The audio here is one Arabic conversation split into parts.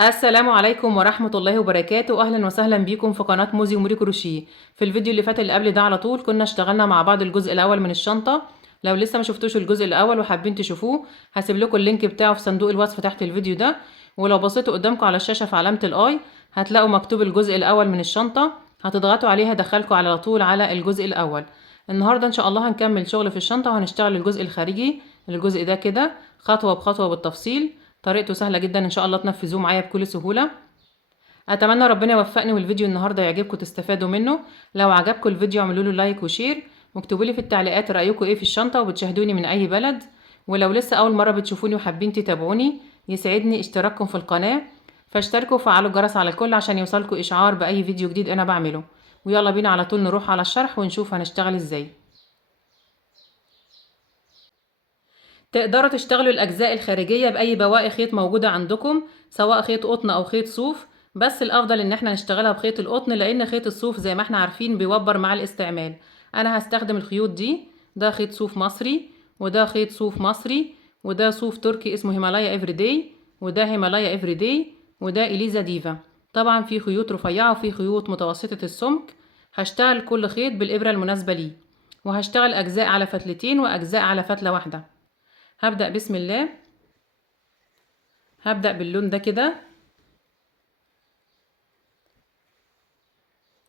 السلام عليكم ورحمة الله وبركاته. أهلا وسهلا بيكم في قناة موزي وموري كروشيه. في الفيديو اللي فات اللي قبل ده على طول كنا اشتغلنا مع بعض الجزء الأول من الشنطة. لو لسه ما شفتوش الجزء الأول وحابين تشوفوه هسيب لكم اللينك بتاعه في صندوق الوصف تحت الفيديو ده. ولو بصيتوا قدامكم على الشاشة في علامة الآي هتلاقوا مكتوب الجزء الأول من الشنطة، هتضغطوا عليها دخلكم على طول على الجزء الأول. النهاردة إن شاء الله هنكمل شغل في الشنطة وهنشتغل الجزء الخارجي. الجزء ده كده خطوة بخطوة بالتفصيل، طريقته سهلة جدا إن شاء الله تنفذوه معايا بكل سهولة. اتمنى ربنا يوفقني والفيديو النهارده يعجبكم تستفادوا منه. لو عجبكم الفيديو اعملوا له لايك وشير، واكتبوا لي في التعليقات رايكم ايه في الشنطه وبتشاهدوني من اي بلد. ولو لسه اول مره بتشوفوني وحابين تتابعوني يسعدني اشتراككم في القناه، فاشتركوا وفعلوا الجرس على الكل عشان يوصلكم اشعار باي فيديو جديد انا بعمله. ويلا بينا على طول نروح على الشرح ونشوف هنشتغل ازاي. تقدروا تشتغلوا الأجزاء الخارجية بأي بواقي خيط موجودة عندكم، سواء خيط قطن أو خيط صوف، بس الأفضل إن احنا نشتغلها بخيط القطن لأن خيط الصوف زي ما احنا عارفين بيوبر مع الاستعمال. أنا هستخدم الخيوط دي، ده خيط صوف مصري، وده خيط صوف مصري، وده صوف تركي اسمه هيمالايا افريداي، وده هيمالايا افريداي، وده إليزا ديفا. طبعا في خيوط رفيعة وفي خيوط متوسطة السمك. هشتغل كل خيط بالإبرة المناسبة ليه، وهشتغل أجزاء على فتلتين وأجزاء على فتلة واحدة. هبدأ بسم الله، هبدأ باللون ده كده.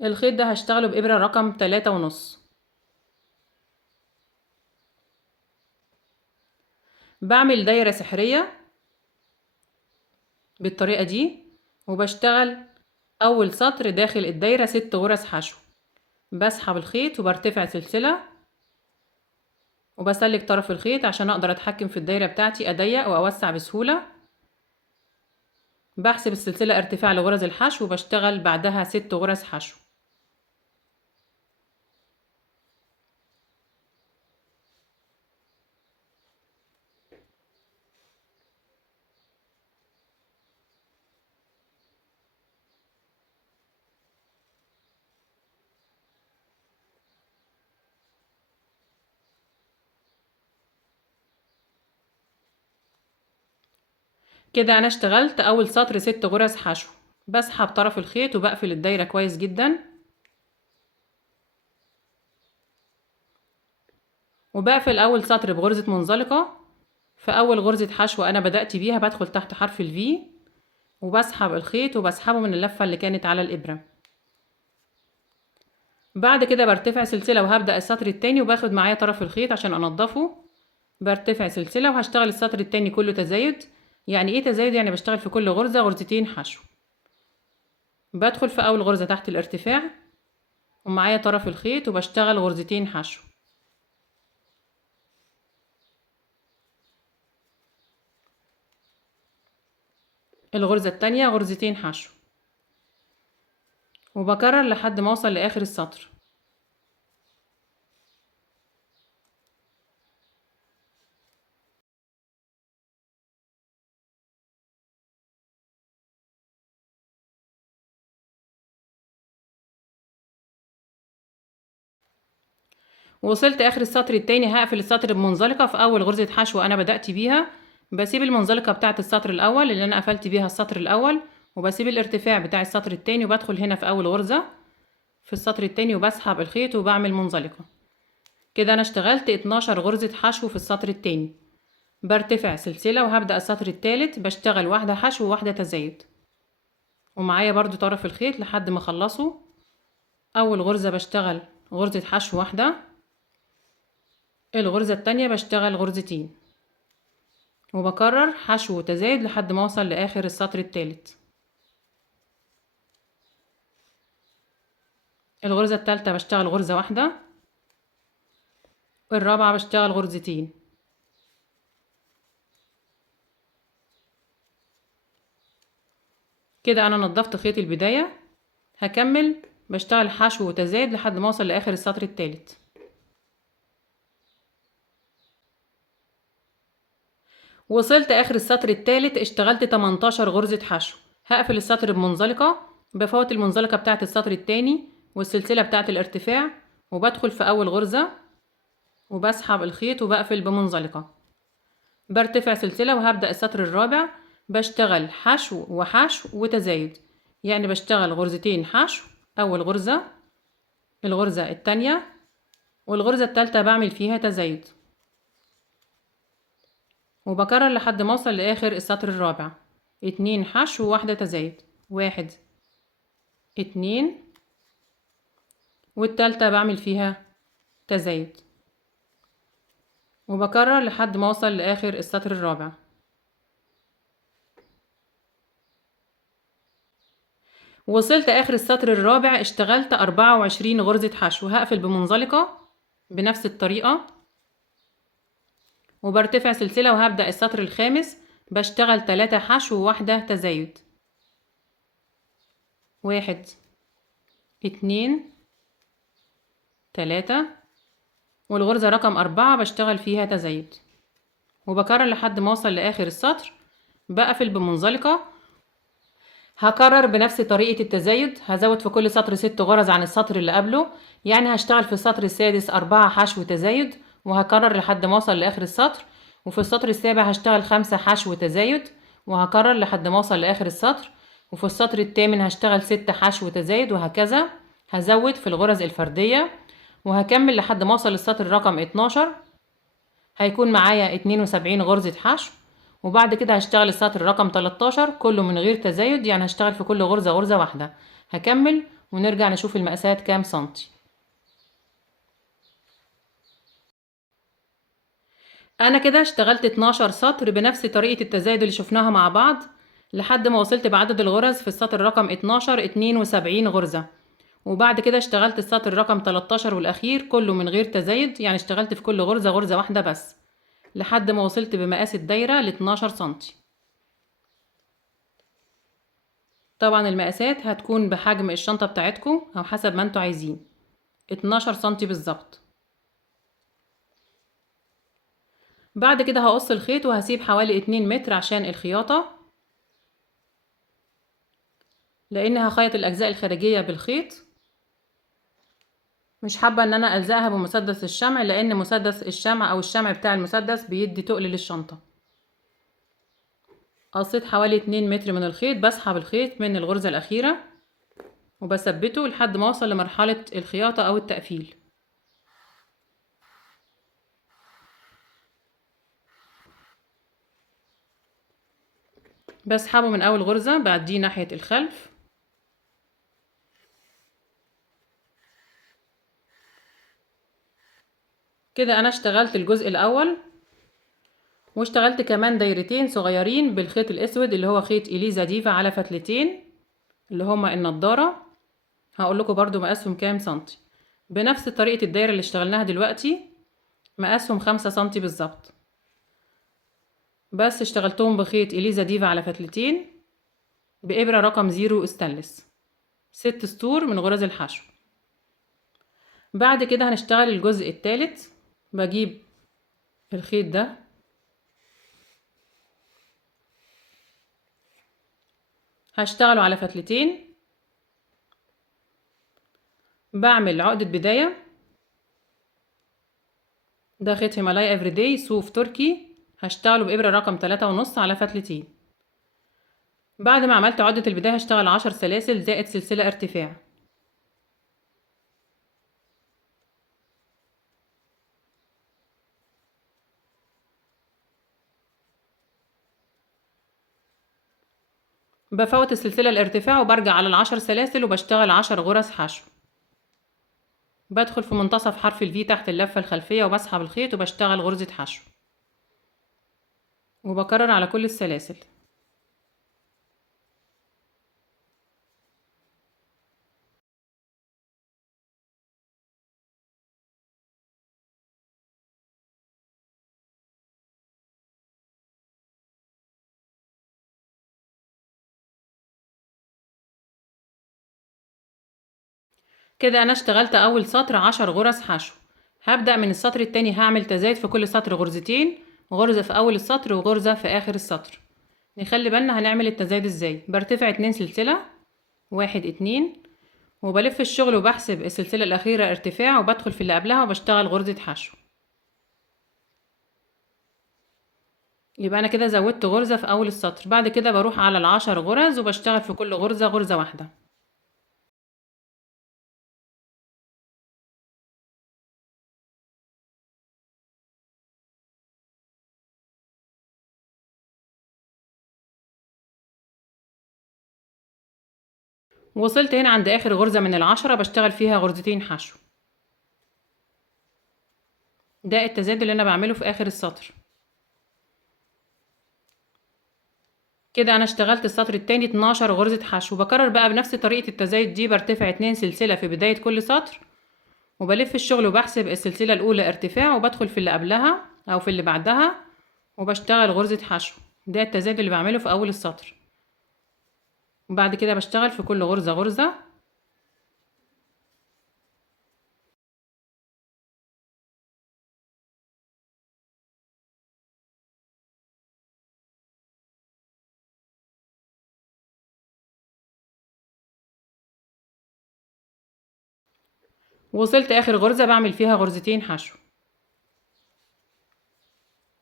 الخيط ده هشتغله بإبرة رقم 3.5. بعمل دايرة سحرية بالطريقة دي، وبشتغل أول سطر داخل الدايرة 6 غرز حشو. بسحب الخيط وبرتفع سلسلة وبسلك طرف الخيط عشان أقدر أتحكم في الدايرة بتاعتي، أضيق وأوسع بسهولة. بحسب السلسلة ارتفاع لغرز الحشو وبشتغل بعدها 6 غرز حشو. كده أنا اشتغلت أول سطر 6 غرز حشو. بسحب طرف الخيط وبقفل الدايرة كويس جدا، وبقفل أول سطر بغرزة منزلقة. في أول غرزة حشو أنا بدأت بيها بدخل تحت حرف الفي وبسحب الخيط وبسحبه من اللفة اللي كانت على الإبرة. بعد كده برتفع سلسلة وهبدأ السطر التاني وباخد معايا طرف الخيط عشان أنضفه. برتفع سلسلة وهشتغل السطر التاني كله تزايد. يعني ايه تزايد؟ يعني بشتغل في كل غرزة غرزتين حشو. بدخل في أول غرزة تحت الارتفاع ومعايا طرف الخيط وبشتغل غرزتين حشو. الغرزة التانية غرزتين حشو، وبكرر لحد ما اوصل لآخر السطر. وصلت اخر السطر التاني هقفل السطر بمنزلقة في اول غرزة حشو انا بدأت بيها. بسيب المنزلقة بتاعة السطر الاول اللي انا قفلت بيها السطر الاول، وبسيب الارتفاع بتاع السطر التاني وبدخل هنا في اول غرزة في السطر التاني وبسحب الخيط وبعمل منزلقة. كده انا اشتغلت 12 غرزة حشو في السطر التاني. برتفع سلسلة وهبدأ السطر التالت بشتغل واحدة حشو وواحدة تزايد، ومعايا برضو طرف الخيط لحد ما اخلصه. اول غرزة بشتغل غرزة حشو واحدة، الغرزة التانية بشتغل غرزتين، وبكرر حشو وتزايد لحد ما اوصل لاخر السطر التالت. الغرزة التالتة بشتغل غرزة واحدة، الرابعة بشتغل غرزتين. كده انا نضفت خيط البداية. هكمل بشتغل حشو وتزايد لحد ما اوصل لاخر السطر التالت. وصلت اخر السطر التالت اشتغلت 18 غرزة حشو. هقفل السطر بمنزلقة، بفوت المنزلقة بتاعت السطر التاني والسلسلة بتاعت الارتفاع، وبدخل في اول غرزة وبسحب الخيط وبقفل بمنزلقة. برتفع سلسلة وهبدأ السطر الرابع بشتغل حشو وحشو وتزايد، يعني بشتغل غرزتين حشو، اول غرزة، الغرزة التانية، والغرزة التالتة بعمل فيها تزايد، وبكرر لحد ما اوصل لاخر السطر الرابع. 2 حشو وواحدة تزايد، 1 2، والتالتة بعمل فيها تزايد، وبكرر لحد ما اوصل لاخر السطر الرابع. وصلت اخر السطر الرابع، اشتغلت 24 غرزة حشو. هقفل بمنزلقة بنفس الطريقة، وبرتفع سلسلة، وهبدأ السطر الخامس بشتغل 3 حشو وواحدة تزايد، 1 2 3، والغرزة رقم 4 بشتغل فيها تزايد، وبكرر لحد ما اوصل لاخر السطر. بقفل بمنزلقة. هكرر بنفس طريقة التزايد، هزود في كل سطر 6 غرز عن السطر اللي قبله، يعني هشتغل في السطر السادس 4 حشو تزايد، وهكرر لحد ما اوصل لاخر السطر. وفي السطر السابع هشتغل 5 حشو تزايد، وهكرر لحد ما اوصل لاخر السطر. وفي السطر الثامن هشتغل 6 حشو تزايد، وهكذا هزود في الغرز الفردية، وهكمل لحد ما اوصل للسطر رقم 12. هيكون معايا 72 غرزة حشو. وبعد كده هشتغل السطر رقم 13 كله من غير تزايد، يعني هشتغل في كل غرزة غرزة واحدة. هكمل ونرجع نشوف المقاسات كام سنتي. انا كده اشتغلت 12 سطر بنفس طريقة التزايد اللي شفناها مع بعض، لحد ما وصلت بعدد الغرز في السطر رقم 12 72 غرزة. وبعد كده اشتغلت السطر رقم 13 والاخير كله من غير تزايد، يعني اشتغلت في كل غرزة غرزة واحدة بس، لحد ما وصلت بمقاس الدايرة ل 12 سنتي. طبعا المقاسات هتكون بحجم الشنطة بتاعتكم او حسب ما انتوا عايزين، 12 سنتي بالظبط. بعد كده هقص الخيط وهسيب حوالي 2 متر عشان الخياطة، لان هخيط الاجزاء الخارجية بالخيط. مش حابة ان انا الزقها بمسدس الشمع، لان مسدس الشمع او الشمع بتاع المسدس بيدي تقل للشنطة. قصيت حوالي 2 متر من الخيط، بسحب الخيط من الغرزة الاخيرة وبثبته لحد ما اوصل لمرحلة الخياطة او التقفيل. بسحبه من اول غرزة، بعديه ناحية الخلف. كده انا اشتغلت الجزء الاول، واشتغلت كمان دايرتين صغيرين بالخيط الاسود اللي هو خيط اليزا ديفا على فتلتين اللي هما النضارة. هقول لكم برضو مقاسهم كام سنتي. بنفس طريقة الدايرة اللي اشتغلناها دلوقتي، مقاسهم 5 سنتي بالظبط، بس اشتغلتهم بخيط اليزا ديفا على فتلتين بإبرة رقم 0 استانلس، 6 سطور من غرز الحشو. بعد كده هنشتغل الجزء الثالث. بجيب الخيط ده هشتغله على فتلتين، بعمل عقدة بداية. ده خيط هيمالايا افريداي صوف تركي، هشتغله بإبرة رقم 3.5 على فتلتين. بعد ما عملت عقدة البداية هشتغل 10 سلاسل زائد سلسلة ارتفاع. بفوت السلسلة الارتفاع وبرجع على ال10 سلاسل وبشتغل 10 غرز حشو. بدخل في منتصف حرف الفي تحت اللفة الخلفية وبسحب الخيط وبشتغل غرزة حشو، وبكرر على كل السلاسل. كده انا اشتغلت اول سطر 10 غرز حشو. هبدأ من السطر التاني هعمل تزايد في كل سطر غرزتين، غرزة في اول السطر وغرزة في اخر السطر. نخلي بالنا هنعمل التزايد ازاي. برتفع 2 سلسلة، 1 2، وبلف الشغل وبحسب السلسلة الأخيرة ارتفاع وبدخل في اللي قبلها وبشتغل غرزة حشو. يبقى انا كده زودت غرزة في اول السطر. بعد كده بروح على ال10 غرز وبشتغل في كل غرزة غرزة واحدة. وصلت هنا عند اخر غرزة من ال10 بشتغل فيها غرزتين حشو. ده التزايد اللي انا بعمله في اخر السطر. كده انا اشتغلت السطر التاني 12 غرزة حشو. بكرر بقى بنفس طريقة التزايد دي، برتفع 2 سلسلة في بداية كل سطر، وبلف الشغل وبحسب السلسلة الاولى ارتفاع، وبدخل في اللي قبلها او في اللي بعدها وبشتغل غرزة حشو. ده التزايد اللي بعمله في اول السطر. وبعد كده بشتغل في كل غرزة غرزة. وصلت اخر غرزة بعمل فيها غرزتين حشو.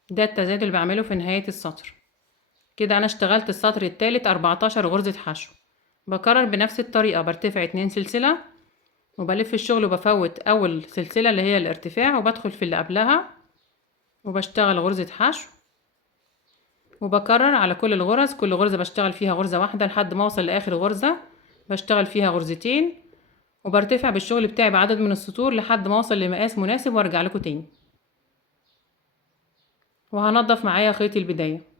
ده التزايد اللي بعمله في نهاية السطر. كده انا اشتغلت السطر التالت 14 غرزة حشو. بكرر بنفس الطريقة، برتفع 2 سلسلة وبلف الشغل وبفوت اول سلسلة اللي هي الارتفاع، وبدخل في اللي قبلها وبشتغل غرزة حشو، وبكرر على كل الغرز. كل غرزة بشتغل فيها غرزة واحدة لحد ما اوصل لاخر غرزة بشتغل فيها غرزتين، وبرتفع بالشغل بتاعي بعدد من السطور لحد ما اوصل لمقاس مناسب وارجع لكم تاني. وهنضف معايا خيط البداية.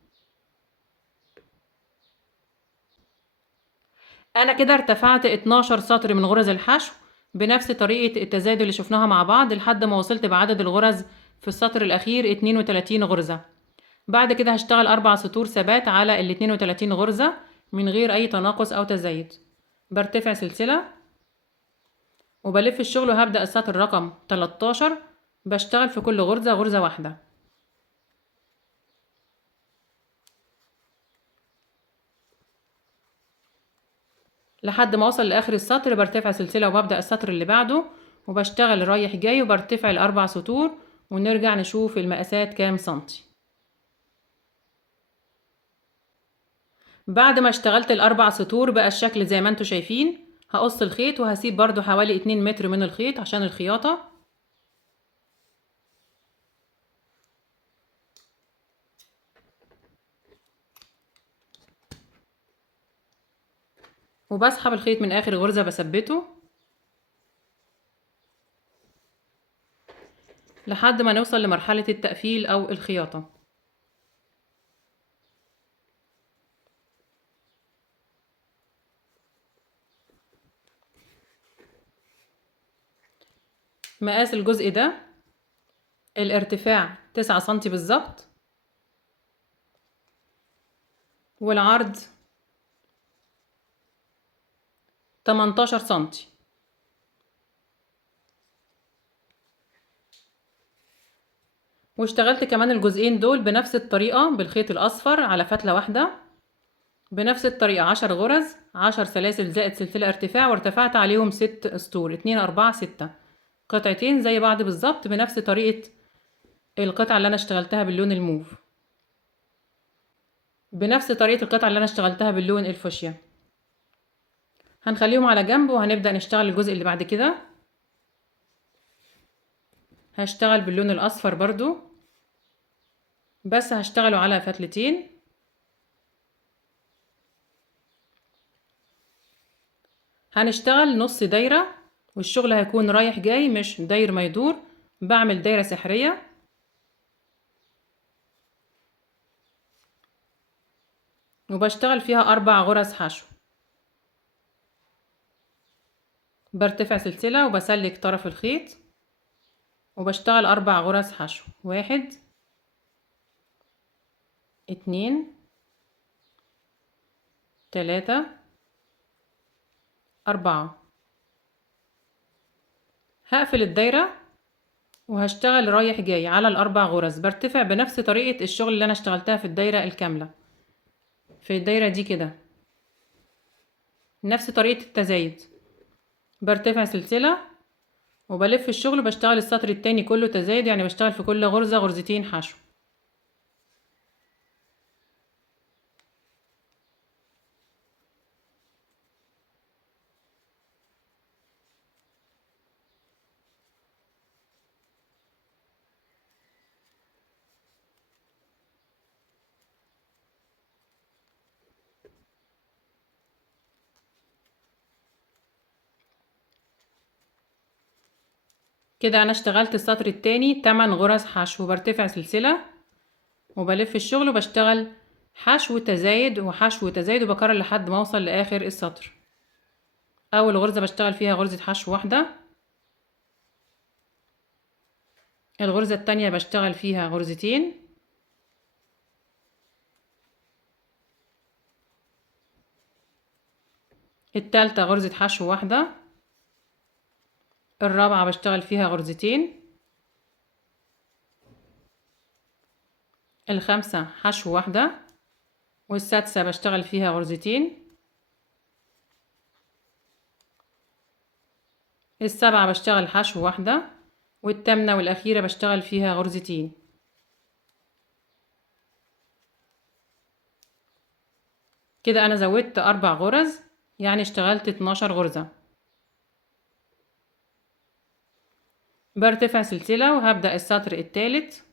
انا كده ارتفعت 12 سطر من غرز الحشو بنفس طريقة التزايد اللي شفناها مع بعض لحد ما وصلت بعدد الغرز في السطر الاخير 32 غرزة. بعد كده هشتغل 4 سطور ثبات على ال 32 غرزة من غير اي تناقص او تزايد. برتفع سلسلة وبلف الشغل وهبدأ السطر رقم 13 بشتغل في كل غرزة غرزة واحدة لحد ما اوصل لاخر السطر. برتفع سلسلة وببدأ السطر اللي بعده وبشتغل رايح جاي وبرتفع ال4 سطور، ونرجع نشوف المقاسات كام سنتي. بعد ما اشتغلت ال4 سطور بقى الشكل زي ما انتوا شايفين. هقص الخيط وهسيب برضو حوالي 2 متر من الخيط عشان الخياطة. وبسحب الخيط من اخر غرزة بثبته لحد ما نوصل لمرحلة التقفيل او الخياطة. مقاس الجزء ده الارتفاع 9 سنتي بالظبط، والعرض 18 سنتي. واشتغلت كمان الجزئين دول بنفس الطريقة بالخيط الأصفر على فتلة واحدة بنفس الطريقة 10 غرز 10 سلاسل زائد سلسلة ارتفاع، وارتفعت عليهم 6 سطور 2 4 6 قطعتين زي بعض بالظبط بنفس طريقة القطعة اللي أنا اشتغلتها باللون الموف، بنفس طريقة القطعة اللي أنا اشتغلتها باللون الفوشيا. هنخليهم على جنب وهنبدأ نشتغل الجزء اللي بعد كده. هشتغل باللون الأصفر برضو، بس هشتغله على فتلتين. هنشتغل نص دايرة والشغل هيكون رايح جاي مش داير ما يدور. بعمل دايرة سحرية وبشتغل فيها 4 غرز حشو. برتفع سلسلة وبسلك طرف الخيط وبشتغل 4 غرز حشو. 1 2 3 4. هقفل الدايرة وهشتغل رايح جاي على ال4 غرز. برتفع بنفس طريقة الشغل اللي أنا اشتغلتها في الدايرة الكاملة في الدايرة دي كده، نفس طريقة التزايد. برتفع سلسلة وبلف الشغل بشتغل السطر التاني كله تزايد، يعني بشتغل في كل غرزة غرزتين حشو. كده انا اشتغلت السطر التاني 8 غرز حشو، برتفع سلسلة وبلف الشغل وبشتغل حشو تزايد وحشو تزايد وبكرر لحد ما اوصل لاخر السطر. اول غرزة بشتغل فيها غرزة حشو واحدة، الغرزة التانية بشتغل فيها غرزتين، التالتة غرزة حشو واحدة، الرابعة بشتغل فيها غرزتين، الخامسة حشو واحدة، والسادسة بشتغل فيها غرزتين، السابعة بشتغل حشو واحدة، والتامنة والأخيرة بشتغل فيها غرزتين. كده أنا زودت 4 غرز، يعني اشتغلت 12 غرزة. برتفع سلسلة وهبدأ السطر التالت،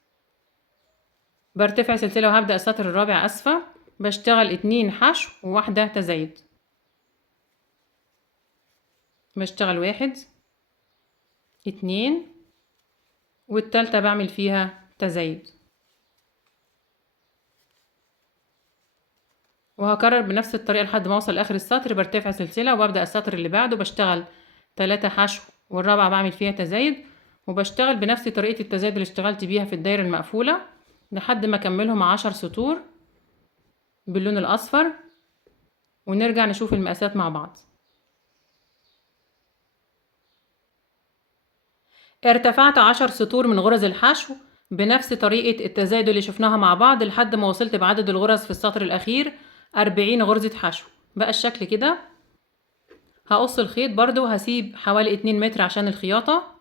برتفع سلسلة وهبدأ السطر الرابع أسفة، بشتغل 2 حشو وواحدة تزايد، بشتغل 1 2 والتالتة بعمل فيها تزايد، وهكرر بنفس الطريقة لحد ما اوصل لاخر السطر. برتفع سلسلة وببدأ السطر اللي بعده، بشتغل 3 حشو والرابعة بعمل فيها تزايد، وبشتغل بنفس طريقة التزايد اللي اشتغلت بيها في الدايرة المقفولة لحد ما اكملهم 10 سطور باللون الاصفر، ونرجع نشوف المقاسات مع بعض. ارتفعت 10 سطور من غرز الحشو بنفس طريقة التزايد اللي شفناها مع بعض لحد ما وصلت بعدد الغرز في السطر الأخير 40 غرزة حشو. بقى الشكل كده. هقص الخيط برضو، هسيب حوالي 2 متر عشان الخياطة،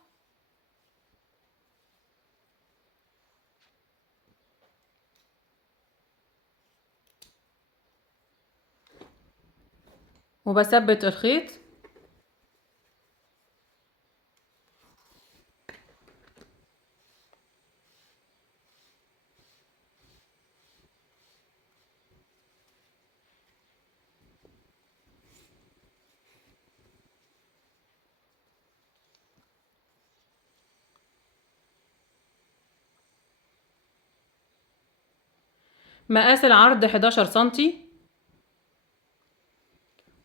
وبثبت الخيط. مقاس العرض 11 سنتي،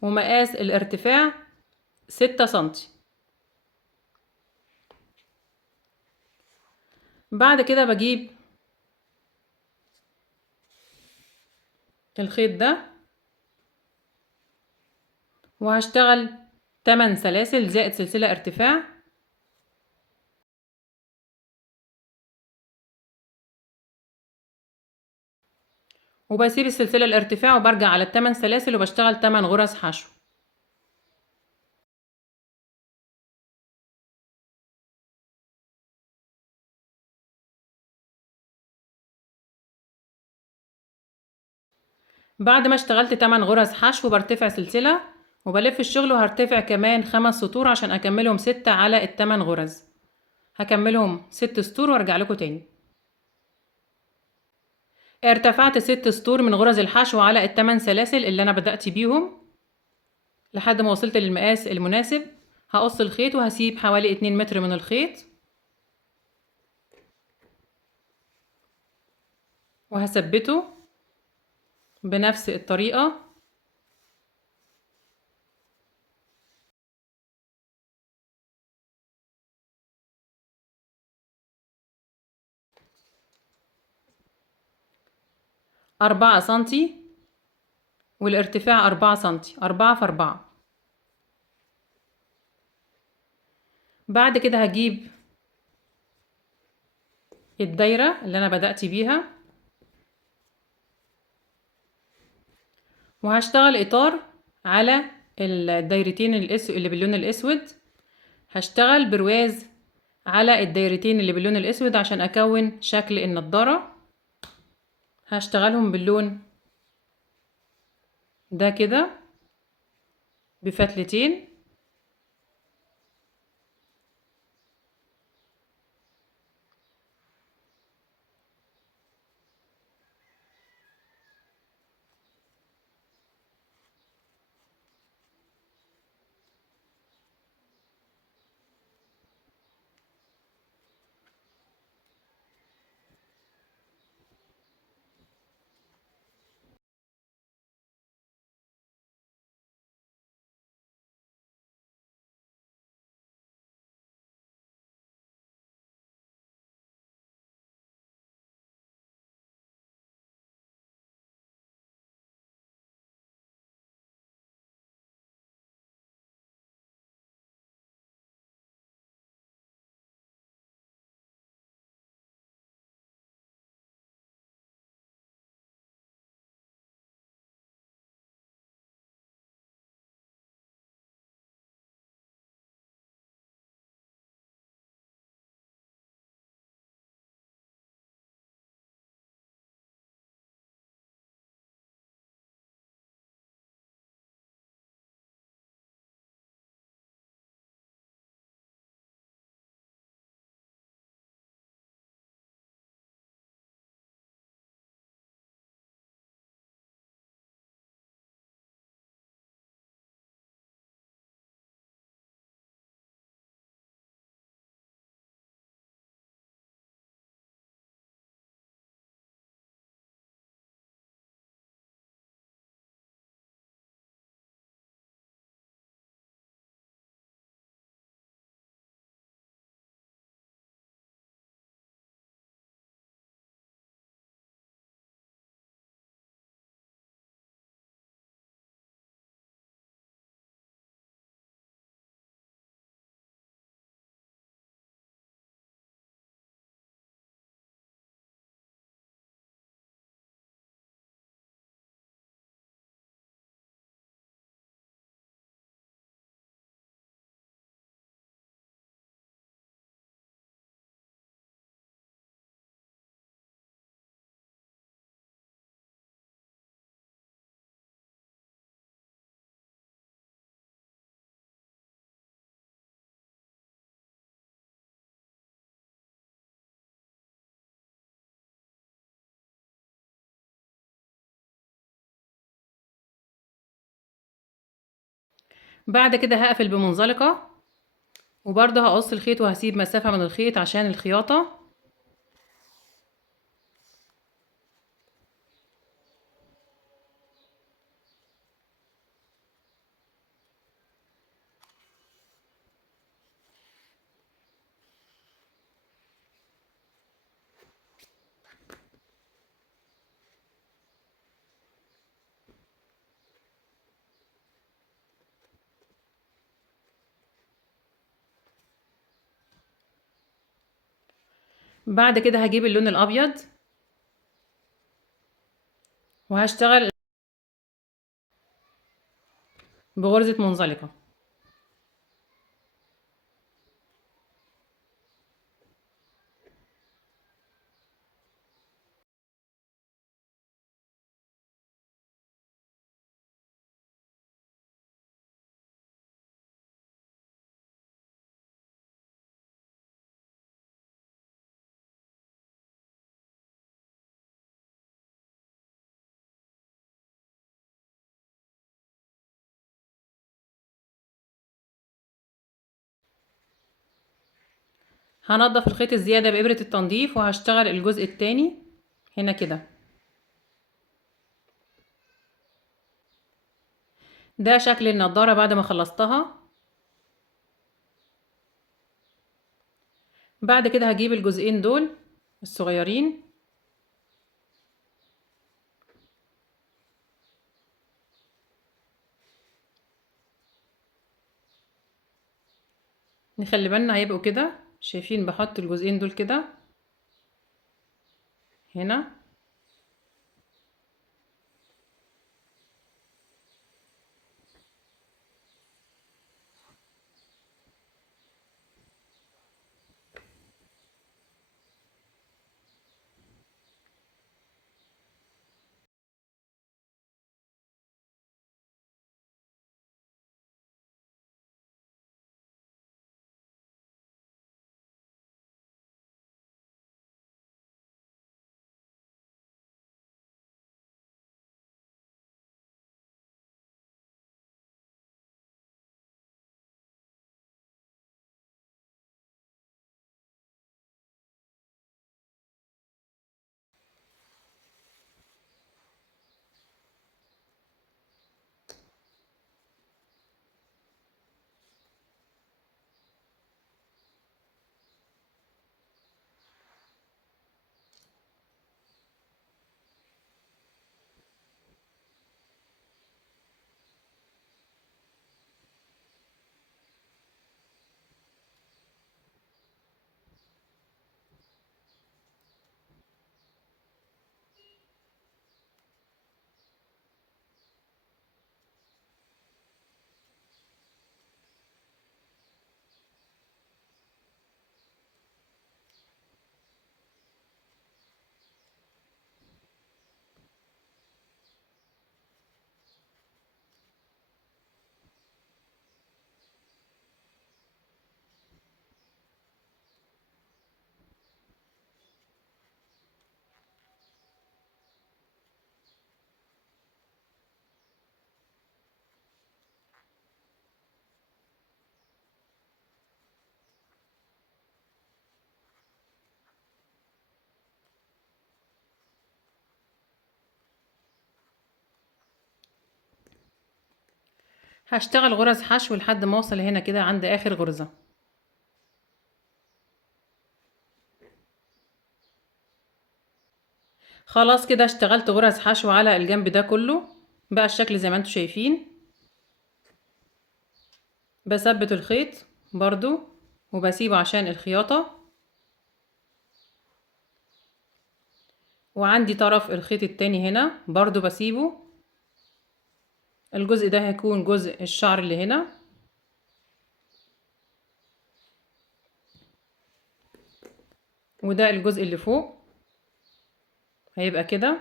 ومقاس الارتفاع 6 سنتي. بعد كده بجيب الخيط ده وهشتغل 8 سلاسل زائد سلسلة ارتفاع، وبسيب السلسلة الارتفاع وبرجع على ال8 سلاسل وبشتغل 8 غرز حشو. بعد ما اشتغلت 8 غرز حشو برتفع سلسلة وبلف الشغل، وهرتفع كمان 5 سطور عشان اكملهم 6 على ال8 غرز. هكملهم 6 سطور وارجع لكم تاني. ارتفعت 6 سطور من غرز الحشو على ال8 سلاسل اللي انا بدأت بيهم لحد ما وصلت للمقاس المناسب. هقص الخيط وهسيب حوالي 2 متر من الخيط، وهثبته بنفس الطريقة. أربعة سنتي والارتفاع 4 سنتي، 4 في 4. بعد كده هجيب الدايرة اللي أنا بدأت بيها وهشتغل إطار على الدايرتين اللي باللون الأسود. هشتغل برواز على الدايرتين اللي باللون الأسود عشان أكون شكل النضارة. هشتغلهم باللون ده كده بفتلتين، بعد كده هقفل بمنزلقة، وبرضه هقص الخيط وهسيب مسافة من الخيط عشان الخياطة. بعد كده هجيب اللون الابيض وهشتغل بغرزة منزلقة. هنضف الخيط الزيادة بإبرة التنظيف وهشتغل الجزء التاني هنا كده. ده شكل النضارة بعد ما خلصتها. بعد كده هجيب الجزئين دول الصغيرين نخلي بالنا هيبقوا كده، شايفين بحط الجزئين دول كده هنا. هشتغل غرز حشو لحد ما اوصل هنا كده عند اخر غرزة. خلاص كده اشتغلت غرز حشو على الجنب ده كله، بقى الشكل زي ما انتوا شايفين. بثبت الخيط برضو وبسيبه عشان الخياطة، وعندي طرف الخيط التاني هنا برضو بسيبه. الجزء ده هيكون جزء الشعر اللي هنا، وده الجزء اللي فوق هيبقى كده.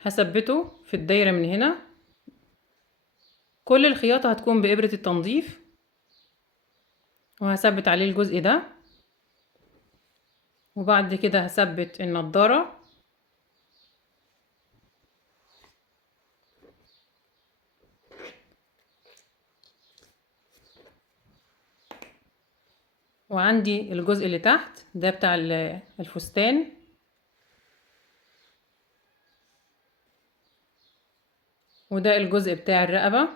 هثبته في الدايرة من هنا. كل الخياطة هتكون بإبرة التنظيف، وهثبت عليه الجزء ده، وبعد كده هثبت النضارة وعندي الجزء اللي تحت ده بتاع الفستان، وده الجزء بتاع الرقبة.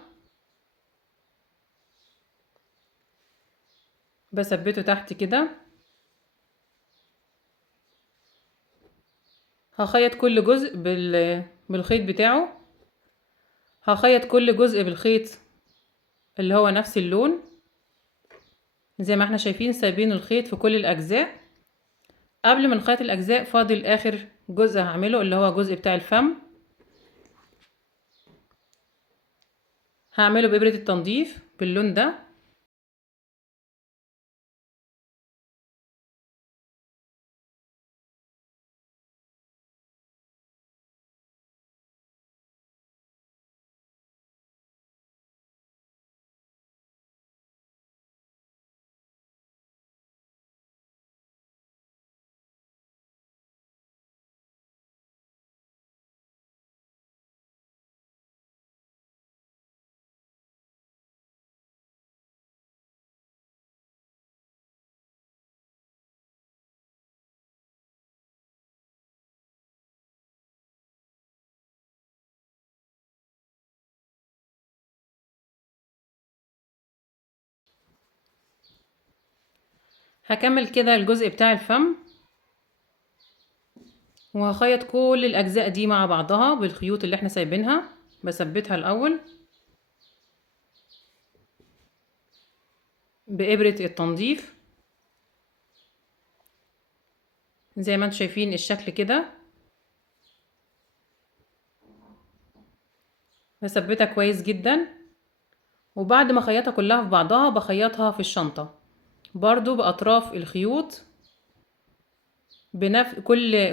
بثبته تحت كده. هخيط كل جزء بالخيط بتاعه. هخيط كل جزء بالخيط اللي هو نفس اللون، زي ما احنا شايفين سايبين الخيط في كل الأجزاء. قبل ما نخيط الأجزاء فاضل آخر جزء هعمله اللي هو الجزء بتاع الفم. هعمله بإبرة التنظيف باللون ده. هكمل كده الجزء بتاع الفم، وهخيط كل الأجزاء دي مع بعضها بالخيوط اللي احنا سايبينها. بثبتها الأول بإبرة التنظيف زي ما انتم شايفين الشكل كده. بثبتها كويس جدا، وبعد ما اخيطها كلها في بعضها بخيطها في الشنطة برضو بأطراف الخيوط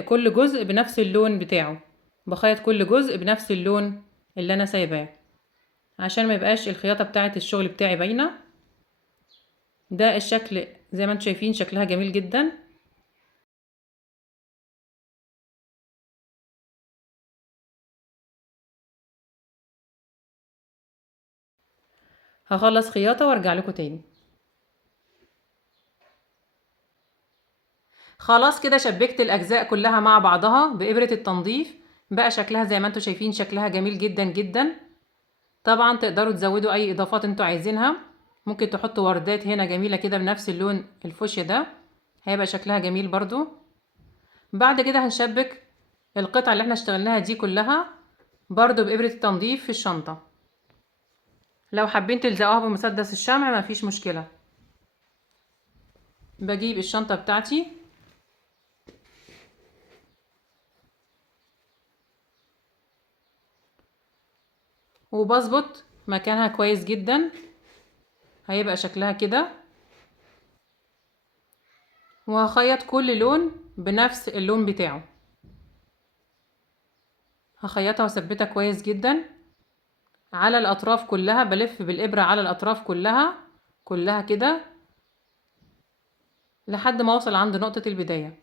كل جزء بنفس اللون بتاعه. بخيط كل جزء بنفس اللون اللي انا سايباه عشان ما يبقاش الخياطة بتاعت الشغل بتاعي باينة. ده الشكل زي ما انتم شايفين شكلها جميل جدا. هخلص خياطة وارجع لكم تاني. خلاص كده شبكت الاجزاء كلها مع بعضها بإبرة التنظيف. بقى شكلها زي ما انتم شايفين شكلها جميل جدا جدا. طبعا تقدروا تزودوا اي اضافات انتوا عايزينها. ممكن تحطوا وردات هنا جميلة كده بنفس اللون الفوشيا ده، هيبقى شكلها جميل برضو. بعد كده هنشبك القطعة اللي احنا اشتغلناها دي كلها برضو بإبرة التنظيف في الشنطة. لو حابين تلزقوها بمسدس الشمع مفيش مشكلة. بجيب الشنطة بتاعتي وبظبط مكانها كويس جدا، هيبقى شكلها كده. وهخيط كل لون بنفس اللون بتاعه. هخيطها وثبتها كويس جدا على الأطراف كلها. بلف بالإبرة على الأطراف كلها كده لحد ما أوصل عند نقطة البداية.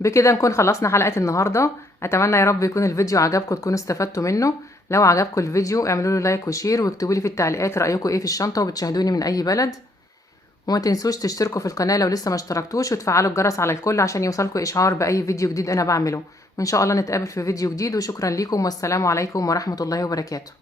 بكده نكون خلصنا حلقة النهاردة. اتمنى يا رب يكون الفيديو عجبكم تكونوا استفدتوا منه. لو عجبكم الفيديو اعملوا له لايك وشير، واكتبوا لي في التعليقات رأيكم ايه في الشنطة وبتشاهدوني من اي بلد. وما تنسوش تشتركوا في القناة لو لسه ما اشتركتوش، وتفعلوا الجرس على الكل عشان يوصلكوا اشعار باي فيديو جديد انا بعمله. وان شاء الله نتقابل في فيديو جديد، وشكرا لكم والسلام عليكم ورحمة الله وبركاته.